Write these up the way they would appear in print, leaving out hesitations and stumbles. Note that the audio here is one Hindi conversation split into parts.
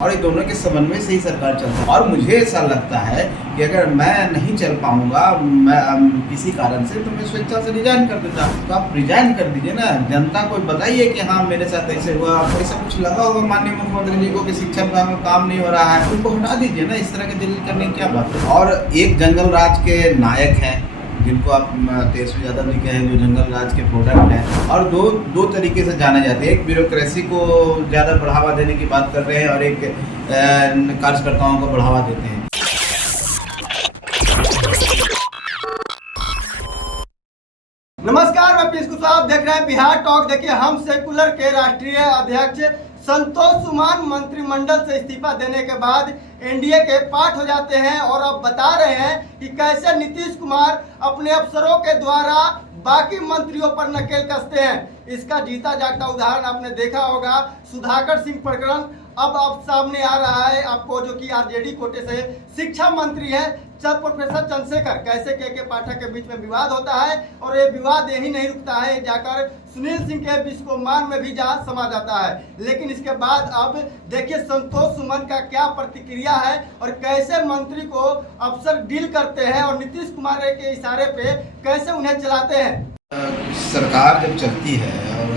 और ये दोनों के समन्वय से ही सरकार चलती है। और मुझे ऐसा लगता है कि अगर मैं नहीं चल पाऊंगा किसी कारण से, तो मैं स्वेच्छा से रिजाइन कर देता। तो आप रिजाइन कर दीजिए ना, जनता को बताइए कि हाँ मेरे साथ ऐसे हुआ। ऐसा कुछ लगा होगा माननीय मुख्यमंत्री जी को कि शिक्षा विभाग में काम नहीं हो रहा है, उनको हटा दीजिए ना। इस तरह की दलील करने की क्या बात है। और एक जंगल राज के नायक हैं जिनको आप तेजस्वी यादव जी कहें, जो जंगल राज के प्रोडक्ट हैं, और दो तरीके से जाने जाते हैं। एक ब्यूरोक्रेसी को ज़्यादा बढ़ावा देने की बात कर रहे हैं और एक कार्यकर्ताओं को बढ़ावा देते हैं। नमस्कार, मैं पीयूष कुशवाहा, देख रहे हैं बिहार टॉक। देखिए, हम सेकुलर के राष्ट्रीय अध्यक्ष संतोष सुमन मंत्रिमंडल से इस्तीफा देने के बाद एनडीए के पार्ट हो जाते हैं और अब बता रहे हैं कि कैसे नीतीश कुमार अपने अफसरों के द्वारा बाकी मंत्रियों पर नकेल कसते हैं। इसका जीता जागता उदाहरण आपने देखा होगा, सुधाकर सिंह प्रकरण अब सामने आ रहा है आपको, जो कि आरजेडी कोटे से शिक्षा मंत्री है प्रोफेसर चंद्रशेखर। कैसे के पाठक के बीच में विवाद होता है और ये विवाद यही नहीं रुकता है, जाकर सुनील सिंह के विश्वकुमार में भी जहां समा जाता है। लेकिन इसके बाद अब देखिए संतोष सुमन का क्या प्रतिक्रिया है और कैसे मंत्री को अफसर डील करते हैं और नीतीश कुमार के इशारे पे कैसे उन्हें चलाते हैं। सरकार जब चलती है और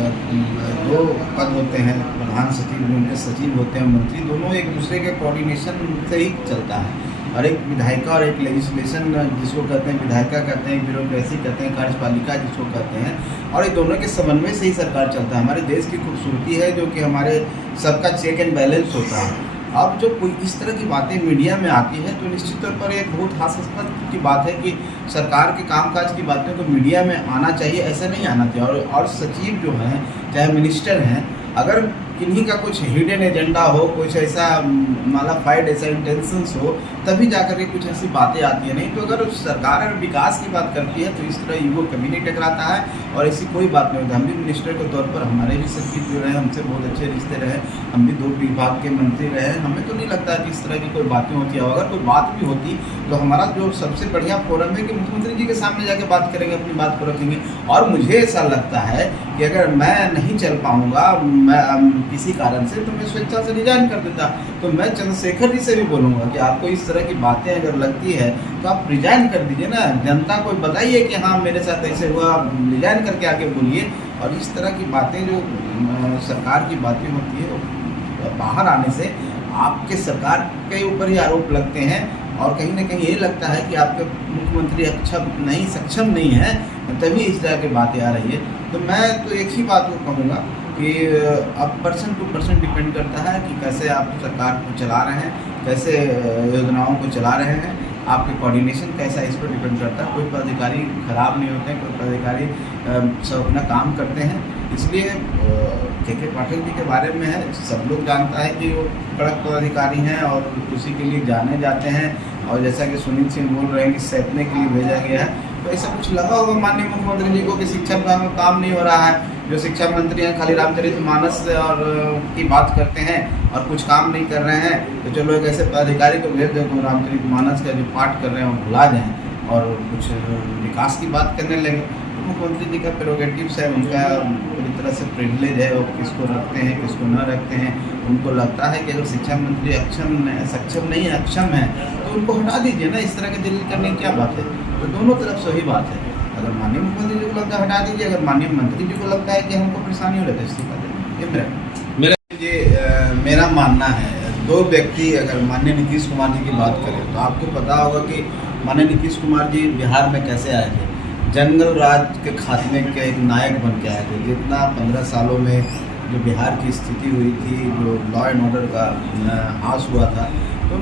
दो पद होते हैं, प्रधान सचिव, उनके सचिव होते हैं, मंत्री, दोनों एक दूसरे के कोऑर्डिनेशन से ही चलता है। और एक विधायिका और एक लेजिस्लेशन जिसको कहते हैं, विधायिका कहते हैं, ब्यूरोक्रेसी कहते हैं, कार्यपालिका जिसको कहते हैं, और ये दोनों के समन्वय से ही सरकार चलता है। हमारे देश की खूबसूरती है जो कि हमारे सबका चेक एंड बैलेंस होता है। अब जो कोई इस तरह की बातें मीडिया में आती है तो निश्चित तौर पर एक बहुत हास्यास्पद की बात है कि सरकार के कामकाज की बातें को मीडिया में आना चाहिए, ऐसा नहीं आना चाहिए। और सचिव जो हैं, चाहे मिनिस्टर हैं, अगर किन्हीं का कुछ हिडन एजेंडा हो, कुछ ऐसा मालाफाइड ऐसा इंटेंशंस हो, तभी जाकर के कुछ ऐसी बातें आती है। नहीं तो अगर सरकार अगर विकास की बात करती है तो इस तरह ईगो कभी नहीं टकराता है और ऐसी कोई बात नहीं होती। हम भी मिनिस्टर के तौर पर, हमारे भी सचिव जो रहे, हमसे बहुत अच्छे रिश्ते रहे, हम भी 2 विभाग के मंत्री रहे, हमें तो नहीं लगता कि इस तरह की कोई बातें होती है। अगर कोई बात भी होती तो हमारा जो सबसे बढ़िया फोरम है कि मुख्यमंत्री जी के सामने जाके बात करेंगे, अपनी बात को रखेंगे। और मुझे ऐसा लगता है कि अगर मैं नहीं चल पाऊँगा किसी कारण से, तो मैं स्वेच्छा से रिजाइन कर देता। तो मैं चंद्रशेखर जी से भी बोलूँगा कि आपको इस तरह की बातें अगर लगती है तो आप रिजाइन कर दीजिए ना। जनता को बताइए कि हाँ मेरे साथ ऐसे हुआ, रिजाइन करके आगे बोलिए। और इस तरह की बातें जो सरकार की बातें होती है, बाहर आने से आपके सरकार के ऊपर ही आरोप लगते हैं और कहीं ना कहीं ये लगता है कि आपके मुख्यमंत्री सक्षम नहीं है, तभी इस तरह की बातें आ रही है। तो मैं तो एक ही बात को कहूँगा कि अब पर्सन टू पर्सन डिपेंड करता है कि कैसे आप सरकार को चला रहे हैं, कैसे योजनाओं को चला रहे हैं, आपके कोऑर्डिनेशन कैसा, इस पर डिपेंड करता है। कोई पदाधिकारी खराब नहीं होते हैं, कोई पदाधिकारी सब अपना काम करते हैं। इसलिए के पाठक जी के बारे में है, सब लोग जानता है कि वो कड़क पदाधिकारी हैं और उसी के लिए जाने जाते हैं। और जैसा कि सुनील सिंह बोल रहे हैं कि सैतने के लिए भेजा गया है, तो ऐसा कुछ लगा होगा माननीय मुख्यमंत्री जी को कि शिक्षा विभाग में काम नहीं हो रहा है। जो शिक्षा मंत्री हैं खाली रामचरितमानस और की बात करते हैं और कुछ काम नहीं कर रहे हैं, तो चलो एक ऐसे पदाधिकारी को भेज दो तो रामचरितमानस का जो पाठ कर रहे हैं वो भुला जाएँ और कुछ विकास की बात करने लगे। तो मुख्यमंत्री जी का प्रेरोगेटिव्स है, उनका पूरी तरह से प्रिविलेज है, वो किसको रखते हैं किसको न रखते हैं। उनको लगता है कि अगर शिक्षा मंत्री सक्षम नहीं है, अक्षम है, तो उनको हटा दीजिए ना। इस तरह की दलील करने की क्या बात है। तो दोनों तरफ से ही बात है। अगर माननीय मुख्यमंत्री जी को लगता है हटा दीजिए, अगर माननीय मंत्री जी को लगता है कि हमको परेशानी हो रही है इस्तीफा दें। ये मेरा मानना है। 2 व्यक्ति अगर माननीय नीतीश कुमार जी की बात करें तो आपको पता होगा कि माननीय नीतीश कुमार जी बिहार में कैसे आए थे। जंगल राज के खात्मे के एक नायक बन के आए थे। जितना 15 सालों में जो बिहार की स्थिति हुई थी, जो लॉ एंड ऑर्डर का हास हुआ था, तो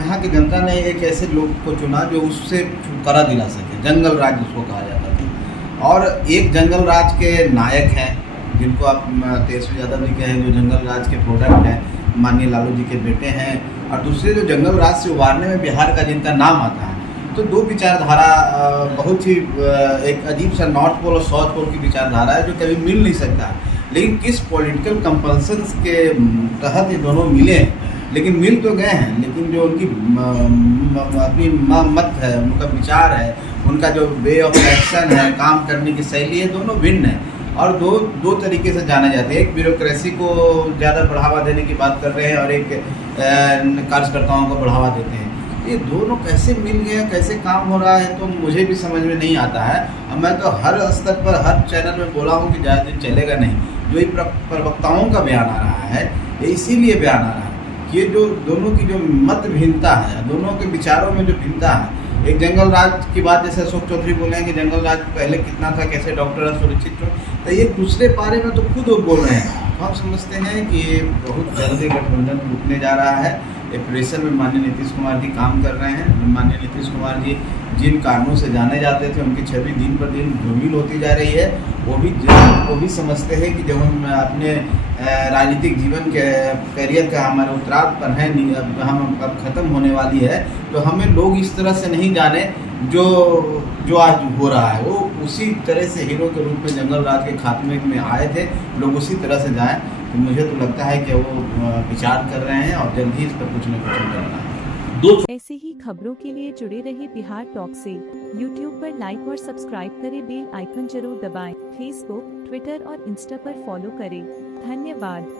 यहाँ की जनता ने एक ऐसे लोग को चुना जो उससे छुटकारा दिला सके। जंगल राज जिसको कहा जाता था। और एक जंगल राज के नायक हैं जिनको आप तेजस्वी यादव जी कहें, जो जंगल राज के प्रोडक्ट हैं, माननीय लालू जी के बेटे हैं। और दूसरे जो जंगल राज से उबारने में बिहार का जिनका नाम आता है। तो 2 विचारधारा बहुत ही एक अजीब सा नॉर्थ पोल और साउथ पोल की विचारधारा है जो कभी मिल नहीं सकता। लेकिन किस पॉलिटिकल कंपल्सन्स के तहत ये दोनों मिले, लेकिन मिल तो गए हैं, लेकिन जो उनकी अपनी मत है, उनका विचार है, उनका जो वे ऑफ एक्शन है, काम करने की शैली है, दोनों भिन्न है। और दो तरीके से जाने जाते हैं। एक ब्यूरोक्रेसी को ज़्यादा बढ़ावा देने की बात कर रहे हैं और एक कार्यकर्ताओं को बढ़ावा देते हैं। ये दोनों कैसे मिल गए, कैसे काम हो रहा है, तो मुझे भी समझ में नहीं आता है। अब मैं तो हर स्तर पर हर चैनल में बोला हूँ कि ज़्यादा दिन चलेगा नहीं। जो ये प्रवक्ताओं का बयान आ रहा है, ये इसीलिए बयान आ रहा है कि ये जो दोनों की जो मत भिन्नता है, दोनों के विचारों में जो भिन्नता है, एक जंगल राज की बात जैसे अशोक चौधरी बोले हैं कि जंगल राज पहले कितना था, कैसे डॉक्टर सुरक्षित हो, तो ये दूसरे पारे में तो खुद वो बोल रहे हैं। तो हम समझते हैं कि ये बहुत जल्दी गठबंधन टूटने जा रहा है। ये प्रेशर में माननीय नीतीश कुमार जी काम कर रहे हैं। माननीय नीतीश कुमार जी जिन कारणों से जाने जाते थे, उनकी छवि दिन पर दिन धूमिल होती जा रही है। वो भी समझते हैं कि जब हम अपने राजनीतिक जीवन के करियर का हमारे उत्तरार्ध पर है, हम अब ख़त्म होने वाली है, तो हमें लोग इस तरह से नहीं जाने जो आज हो रहा है। वो उसी तरह से हीरो के रूप में जंगल राज के खात्मे में आए थे, लोग उसी तरह से जाएं। तो मुझे तो लगता है कि वो विचार कर रहे हैं और जल्द ही इस पर कुछ न कुछ करना है। ऐसे ही खबरों के लिए जुड़े रहे बिहार टॉक से। यूट्यूब पर लाइक और सब्सक्राइब करें, बेल आइकन जरूर दबाएं। फेसबुक, ट्विटर और इंस्टा पर फॉलो करें। धन्यवाद।